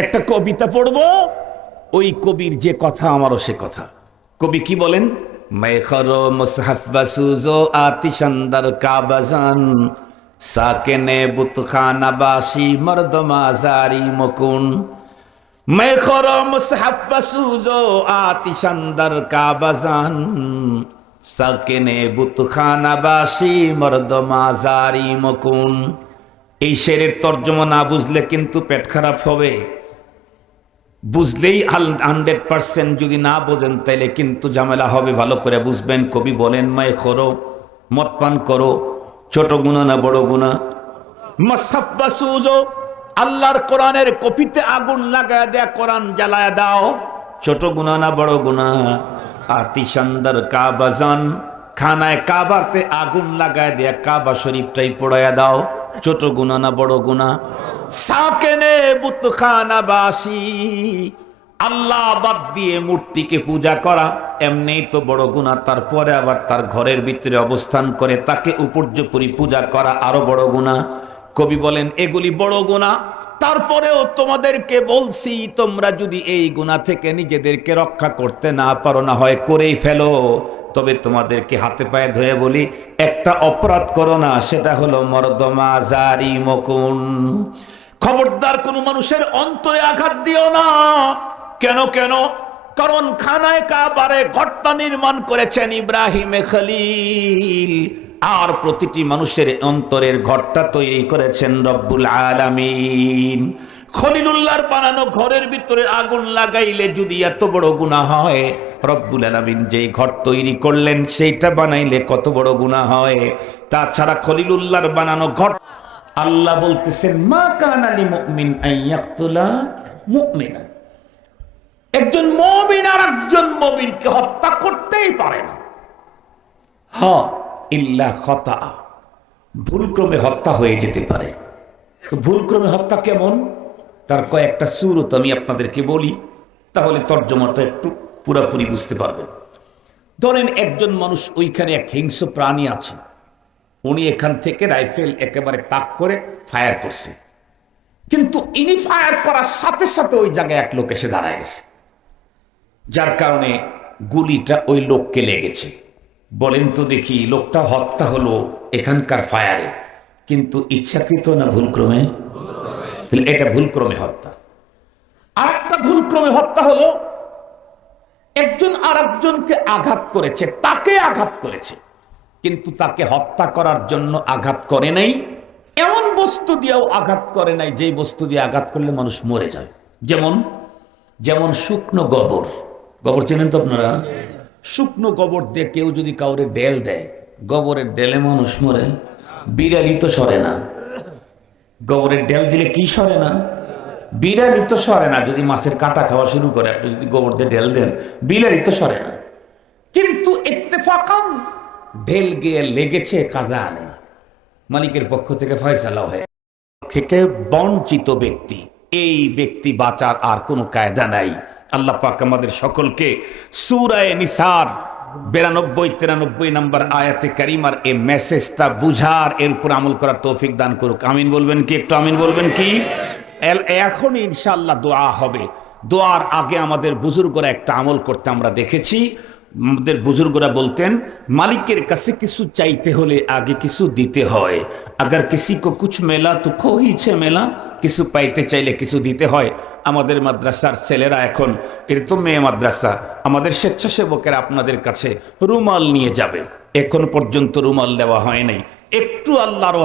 একটা কবিতা পড়বো, ওই কবির যে কথা আমারও সে কথা। কবি কি বলেন? मैं खरो मुसहफ बसूजो आतिशंदर का बजन साकेने बुतखाना बाशी मर्दमा जारी मुकुन। मैं खरो मुसहफ बसूजो आतिशंदर का बजन साकेने बुतखाना बाशी मर्दमा जारी मुकुन। এই শেরের তর্জমা না বুঝলে কিন্তু পেট খারাপ হবে। বুঝলেই 100%, যদি না বোঝেন তাইলে কিন্তু ঝামেলা হবে। ভালো করে বুঝবেন। কবি বলেন, মায় খরো, মদ পান করো, ছোট গুনাহ না বড় গুনাহ? মুসহাফ বাসুজো, আল্লাহর কোরআনের কপিতে আগুন লাগায় দেয়া, কোরআন জ্বালায় দাও, ছোট গুনাহ না বড় গুনাহ? আতিশান্দার কাবাজান, খানায় কাবাতে আগুন লাগায় দেয়া, কাবা শরীফটাই পোড়ায়া দাও, ছোট গুনাহ না বড় গুনাহ? সাকেনে বুতখানা বাসি, আল্লাহ বাদ দিয়ে মূর্তিকে পূজা করা এমনিই তো বড় গুনাহ, তারপরে আবার তার ঘরের ভিতরে অবস্থান করে তাকে উপর্যুপরি পূজা করা আরো বড় গুনাহ। কবি বলেন এগুলি বড় গুনাহ, তারপরেও তোমাদেরকে বলছি, তোমরা যদি এই গুনাহ থেকে নিজেদেরকে রক্ষা করতে না পারো, না হয় করেই ফেলো, তবে তোমাদেরকে হাতে পায়ে ধরে বলি, একটা অপরাধ করো না, সেটা হলো মর্দমা জারি মুকুন। খবরদার কোন মানুষের অন্তরে আঘাত দিও না। কেন? কারণ খানায় কাবারে ঘরটা নির্মাণ করেছেন ইব্রাহিম খলিল, আর প্রতিটি মানুষের অন্তরের ঘরটা তৈরি করেছেন রব্বুল আলামিন। খলিলুল্লাহর বানানো ঘরের ভিতরে আগুন লাগাইলে যদি এত বড় গুনাহ হয়, রব্বুল আলামিন যেই ঘর তৈরি করলেন সেইটা বানাইলে কত বড় গুনাহ হয়। তাছাড়া খলিলুল্লাহর বানানো ঘর, আল্লাহ বলতেছেন, মা কানা লিমুমিন আন ইয়াকতুলা মুমিনা, একজন মুমিন আর একজন মুমিনকে হত্যা করতেই পারে না। হ্যাঁ, ইল্লা খতা, ভুলক্রমে হত্যা হয়ে যেতে পারে। ভুলক্রমে হত্যা কেমন, তার কয়েকটা সূরত আমি আপনাদেরকে বলি, তাহলে তর্জমাটা একটু পুরোপুরি বুঝতে পারবেন। ধরেন একজন মানুষ, ওইখানে এক হিংস্র প্রাণী আছে, উনি এখান থেকে রাইফেল একেবারে তাক করে ফায়ার করছে, কিন্তু ইনি ফায়ার করার সাথে সাথে ওই জায়গায় এক লোক এসে দাঁড়ায় গেছে, যার কারণে গুলিটা ওই লোককে লেগেছে। বলেন তো দেখি, লোকটা হত্যা হলো এখানকার ফায়ারে, কিন্তু ইচ্ছাকৃত না ভুলক্রমে? এটা ভুলক্রমে হত্যা। আর একটা ভুলক্রমে হত্যা হলো, একজন আর একজনকে আঘাত করেছে, তাকে আঘাত করেছে, কিন্তু তাকে হত্যা করার জন্য আঘাত করে নাই, এমন বস্তু দিয়েও আঘাত করে নাই যেই বস্তু দিয়ে আঘাত করলে মানুষ মরে যায়। যেমন শুকনো গোবর, গোবর চেনেন তো আপনারা? শুকনো গোবর দিয়ে কেউ যদি কাউরে ডেল দেয়, গোবরের ডেলে মানুষ মরে, বিড়ালি তো সরে না। গোবরের ডেল দিলে কি সরে না? বিড়ালি তো সরে না। যদি মাছের কাঁটা খাওয়া শুরু করে, আপনি যদি গোবর দিয়ে ডেল দেন, বিড়ালি তো সরে না। কিন্তু ইত্তেফাকান ঢেল গিয়ে লেগেছে কাজা আলে, মালিকের পক্ষ থেকে ফয়সালা হয়ে, থেকে বঞ্চিত ব্যক্তি, এই ব্যক্তি বাঁচার আর কোনো কায়দা নাই। আল্লাহ পাক আমাদের সকলকে সূরা নিসার 92-93 নম্বর আয়াতে কারিমার এই মেসেজটা বুঝার, এর উপর আমল করার তৌফিক দান করুক। আমিন বলবেন কি? একটু আমিন বলবেন কি? এখন ইনশাআল্লাহ দোয়া হবে। দোয়ার আগে আমাদের বুজুর্গরা একটা আমল করতে আমরা দেখেছি। আমাদের বুজুর্গরা বলতেন, মালিকের কাছে কিছু চাইতে হলে আগে কিছু দিতে হয়। আগার কিসি কো কুছ মেলা তো খো হিছে মেলা, কিছু পাইতে চাইলে কিছু দিতে হয়। আমাদের মাদ্রাসার ছেলেরা, এখন এটা তো মেয়ে মাদ্রাসা, আমাদের স্বেচ্ছাসেবকেরা আপনাদের কাছে রুমাল নিয়ে যাবে। এখন পর্যন্ত রুমাল দেওয়া হয় নাই। একটু আল্লাহর